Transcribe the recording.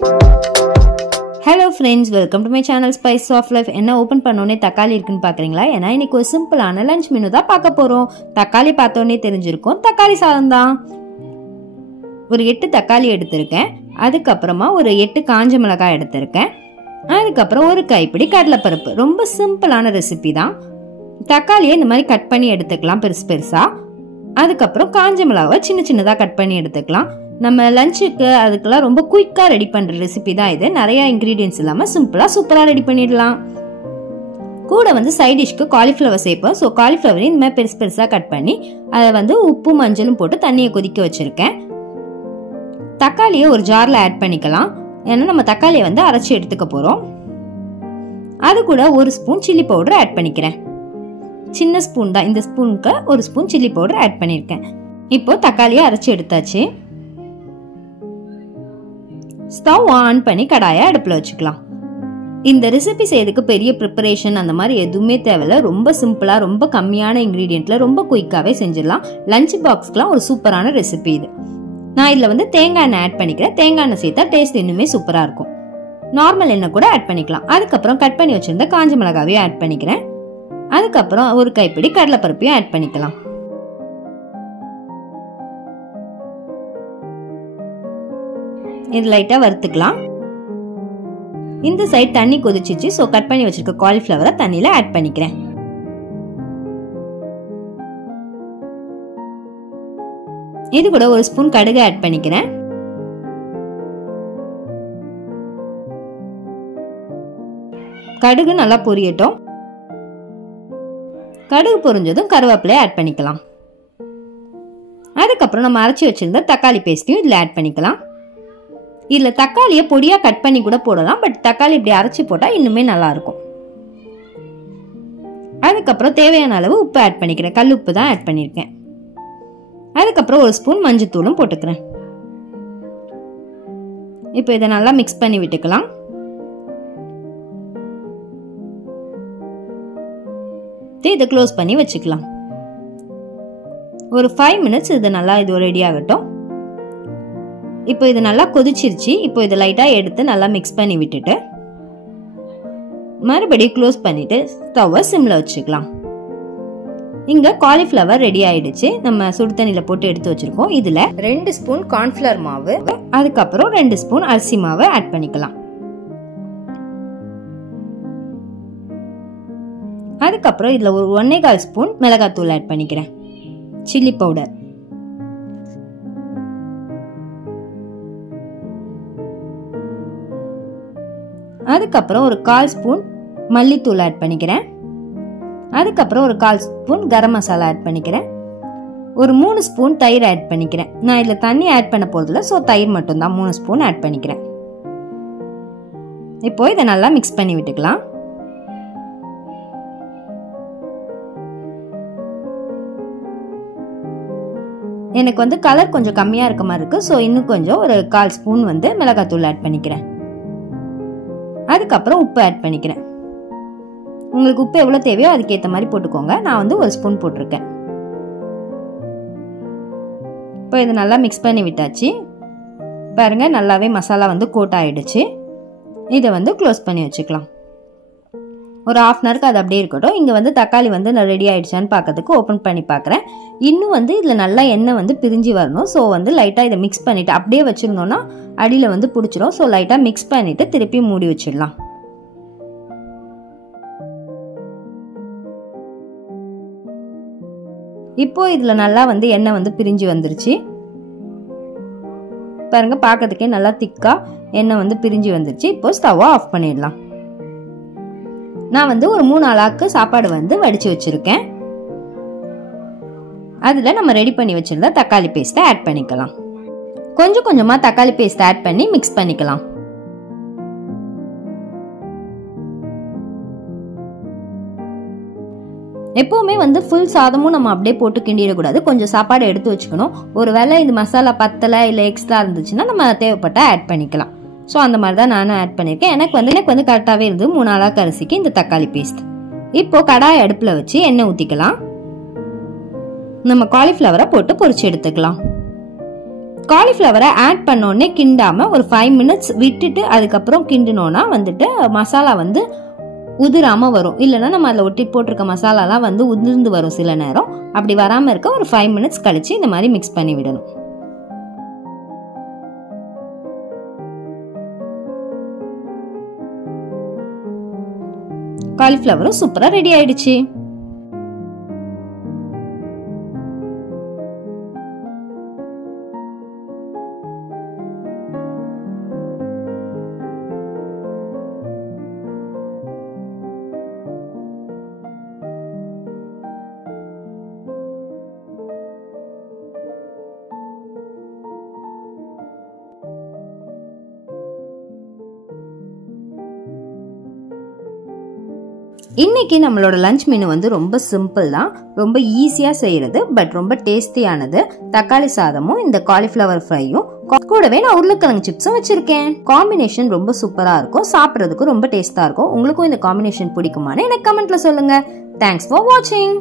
Hello friends, welcome to my channel Spice of Life. என்ன open பண்ணோனே தக்காளி இருக்குன்னு பாக்குறீங்களா? ஏன்னா இன்னைக்கு ஒரு சிம்பிளான லஞ்ச் மெனு தான் பார்க்க போறோம். தக்காளி பார்த்தோனே தெரிஞ்சிருக்கும், தக்காளி சாதம் தான். ஒரு 8 தக்காளி எடுத்திருக்கேன். அதுக்கு அப்புறமா ஒரு 8 காஞ்ச மிளகாய் எடுத்திருக்கேன். அதுக்கு அப்புறம் ஒரு கைப்பிடி கடலைப்பருப்பு. ரொம்ப சிம்பிளான ரெசிபி தான். தக்காளியை இந்த மாதிரி கட் பண்ணி எடுத்துக்கலாம் பெருசு பெருசா. அதுக்கு அப்புறம் காஞ்ச மிளகாவை சின்ன சின்னதா கட் பண்ணி எடுத்துக்கலாம். நம்ம லஞ்சுக்கு அதுக்கெல்லாம் ரொம்ப குயிக்கா ரெடி பண்ற ரெசிபி தான் இது. நிறைய இன்கிரீடியன்ஸ் இல்லாம சிம்பிளா சூப்பரா ரெடி பண்ணிடலாம். கூட வந்து சைட் டிஷ்க்கு காலிஃப்ளவர் சேர்ப்போம். ஸோ காலிஃப்ளவரையும் இந்த மாதிரி பெருசு பெருசா கட் பண்ணி அதை வந்து உப்பு மஞ்சளும் போட்டு தண்ணியை கொதிக்க வச்சிருக்கேன். தக்காளியை ஒரு ஜார்ல ஆட் பண்ணிக்கலாம். ஏன்னா நம்ம தக்காளியை வந்து அரைச்சி எடுத்துக்க போறோம். அது கூட ஒரு ஸ்பூன் சில்லி பவுடர் ஆட் பண்ணிக்கிறேன். சின்ன ஸ்பூன் தான், இந்த ஸ்பூனுக்கு ஒரு ஸ்பூன் சில்லி பவுடர் ஆட் பண்ணியிருக்கேன். இப்போ தக்காளியை அரைச்சி எடுத்தாச்சு. ஸ்டவ் ஆன் பண்ணி கடாயை அடுப்புல வச்சுக்கலாம். இந்த ரெசிபி செய்யறதுக்கு பெரிய ப்ரிப்பரேஷன் அந்த மாதிரி எதுவுமே தேவையில்ல. ரொம்ப சிம்பிளா ரொம்ப கம்மியான இன்கிரீடியன்ட்ல ரொம்ப குயிக்காவே செஞ்சிடலாம். லஞ்ச் பாக்ஸ்க்குலாம் ஒரு சூப்பரான ரெசிபி இது. நான் இதுல வந்து தேங்காய் எண்ணெய் ஆட் பண்ணிக்கிறேன். தேங்காய் எண்ணெய் சேர்த்தா டேஸ்ட் இன்னுமே சூப்பரா இருக்கும். நார்மல் எண்ணெய் கூட ஆட் பண்ணிக்கலாம். அதுக்கப்புறம் கட் பண்ணி வச்சிருந்த காஞ்ச மிளகாவையும் ஆட் பண்ணிக்கிறேன். அதுக்கப்புறம் ஒரு கைப்பிடி கடலைப்பருப்பையும் ஆட் பண்ணிக்கலாம். இது லைட்டா வறுத்துக்கலாம். இந்த சைடு தண்ணி கொதிச்சிச்சு. சோ கட் பண்ணி வச்சிருக்க காலிஃப்ளவரை தண்ணியில ஆட் பண்ணிக்கிறேன். இது கூட ஒரு ஸ்பூன் கடுகு ஆட் பண்ணிக்கிறேன். கடுகு நல்லா பொரியட்டும். கடுகு பொரிஞ்சதும் கருவேப்பிலை ஆட் பண்ணிக்கலாம். அதுக்கப்புறம் நம்ம அரைச்சி வச்சிருந்த தக்காளி பேஸ்டையும் இதுல ஆட் பண்ணிக்கலாம். இதுல தக்காளியை பொடியா கட் பண்ணி கூட போடலாம். பட் தக்காளி இப்படி அரைச்சி போட்டா இன்னுமே நல்லா இருக்கும். அதுக்கப்புறம் தேவையான அளவு உப்பு ஆட் பண்ணிக்கிறேன். கல் உப்பு தான் ஆட் பண்ணிருக்கேன். அதுக்கப்புறம் ஒரு ஸ்பூன் மஞ்சத்தூளும் போட்டுக்கிறேன். இப்போ இதை நல்லா மிக்ஸ் பண்ணி விட்டுக்கலாம். இதை க்ளோஸ் பண்ணி வச்சுக்கலாம். ஒரு 5 மினிட்ஸ் இது நல்லா ரெடி ஆகட்டும். இப்போ இது நல்லா கொதிச்சிருச்சு. இப்போ இதை லைட்டா எடுத்து நல்லா மிக்ஸ் பண்ணி விட்டுட்டு மறுபடியும் க்ளோஸ் பண்ணிட்டு ஸ்டவ்வை சிம்ல வச்சுக்கலாம். இங்க காலிஃப்ளவர் ரெடி ஆயிடுச்சு. நம்ம சுடு தண்ணியில போட்டு எடுத்து வச்சிருக்கோம். இதுல 2 ஸ்பூன் கார்ன்ஃபிளவர் மாவு, அதுக்கப்புறம் 2 ஸ்பூன் அரிசி மாவு ஆட் பண்ணிக்கலாம். அதுக்கப்புறம் இதுல ஒரு 1.25 ஸ்பூன் மிளகாத்தூள் ஆட் பண்ணிக்கிறேன். சில்லி பவுடர், அதுக்கப்புறம் ஒரு 1/4 ஸ்பூன் மல்லித்தூள் ஆட் பண்ணிக்கிறேன். அதுக்கப்புறம் ஒரு 1/4 ஸ்பூன் கரம் மசாலா ஆட் பண்ணிக்கிறேன். ஒரு 3 ஸ்பூன் தயிர் ஆட் பண்ணிக்கிறேன். நான் இதுல தண்ணி ஆட் பண்ண போறதில்ல, சோ தயிர் மட்டும் தான் 3 ஸ்பூன் ஆட் பண்ணிக்கிறேன். இப்போ இதை நல்லா மிக்ஸ் பண்ணி விட்டுக்கலாம். எனக்கு வந்து கலர் கொஞ்சம் கம்மியா இருக்க மாதிரி இருக்கு. சோ இன்னும் கொஞ்சம் ஒரு 1/4 ஸ்பூன் வந்து மிளகாத்தூள் ஆட் பண்ணிக்கிறேன். அதுக்கப்புறம் உப்பு ஆட் பண்ணிக்கிறேன். உங்களுக்கு உப்பு எவ்வளவு தேவையோ அதுக்கேற்ற மாதிரி போட்டுக்கோங்க. நான் வந்து 1 ஸ்பூன் போட்டிருக்கேன். இப்போ இதை நல்லா மிக்ஸ் பண்ணி விட்டாச்சு. பாருங்க நல்லாவே மசாலா வந்து கோட் ஆயிடுச்சு. இதை வந்து க்ளோஸ் பண்ணி வச்சுக்கலாம். ஒரு 1/2 hour அது அப்படியே இருக்கட்டும். இங்க வந்து தக்காளி வந்து ரெடி ஆயிடுச்சான்னு பார்க்கறதுக்கு ஓபன் பண்ணி பார்க்குறேன். இன்னும் வந்து இதுல நல்லா எண்ணெய் வந்து பிரிஞ்சு வரணும். ஸோ வந்து லைட்டா இதை மிக்ஸ் பண்ணிட்டு அப்படியே வச்சிருந்தோம்னா அடியில வந்து பிடிச்சிரும். ஸோ லைட்டா மிக்ஸ் பண்ணிட்டு திருப்பி மூடி வச்சிடலாம். இப்போ இதுல நல்லா வந்து எண்ணெய் வந்து பிரிஞ்சு வந்துருச்சு. பாருங்க பார்க்கறதுக்கே நல்லா திக்கா எண்ணெய் வந்து பிரிஞ்சு வந்துருச்சு. இப்போ ஸ்டவ் ஆஃப் பண்ணிடலாம். நான் வந்து ஒரு 3 ஆளாக்கு சாப்பாடு வந்து வடிச்சு வச்சிருக்கேன். அதுல நம்ம ரெடி பண்ணி வச்சிருந்த தக்காளி பேஸ்ட்டை ஆட் பண்ணிக்கலாம். கொஞ்சம் கொஞ்சமா தக்காளி பேஸ்ட் ஆட் பண்ணி மிக்ஸ் பண்ணிக்கலாம். எப்பவுமே வந்து ஃபுல் சாதமும் நம்ம அப்படியே போட்டு கிண்டிடக்கூடாது. கொஞ்சம் சாப்பாடு எடுத்து வச்சுக்கணும். ஒருவேளை இந்த மசாலா பத்தலை இல்லை எக்ஸ்ட்ரா இருந்துச்சுன்னா நம்ம தேவைப்பட்டா ஆட் பண்ணிக்கலாம். ஸோ அந்த மாதிரி தான் நானும் ஆட் பண்ணியிருக்கேன். எனக்கு வந்து கரெக்டாகவே இருந்து 3 ஆளாக்கு அரிசிக்கு இந்த தக்காளி பேஸ்ட். இப்போ கடாய் அடுப்பில் வச்சு எண்ணெய் ஊற்றிக்கலாம். நம்ம காலிஃப்ளவரை போட்டு பொரிச்சு எடுத்துக்கலாம். காலிஃப்ளவரை ஆட் பண்ணோடனே கிண்டாம ஒரு 5 மினிட்ஸ் விட்டுட்டு அதுக்கப்புறம் கிண்டினோன்னா வந்துட்டு மசாலா வந்து உதிராம வரும். இல்லைன்னா நம்ம அதில் ஒட்டி போட்டிருக்க மசாலாலாம் வந்து உதிர்ந்து வரும் சில நேரம். அப்படி வராமல் இருக்க ஒரு 5 மினிட்ஸ் கழிச்சு இந்த மாதிரி மிக்ஸ் பண்ணி விடணும். காலிஃப்ளவரும் சூப்பராக ரெடி ஆயிடுச்சு. இன்னைக்கு நம்மளோட லஞ்ச் மெனு வந்து ரொம்ப சிம்பிள் தான், ரொம்ப ஈஸியாக செய்கிறது, பட் ரொம்ப டேஸ்டியானது. தக்காளி சாதமும் இந்த காலிஃப்ளவர் ஃப்ரையும் கூடவே நான் உருளைக்கிழங்கு சிப்ஸும் வச்சிருக்கேன். காம்பினேஷன் ரொம்ப சூப்பராக இருக்கும், சாப்பிட்றதுக்கும் ரொம்ப டேஸ்டாக இருக்கும். உங்களுக்கும் இந்த காம்பினேஷன் பிடிக்குமான்னு எனக்கு கமெண்ட்ல சொல்லுங்க. தேங்க்ஸ் ஃபார் வாட்சிங்.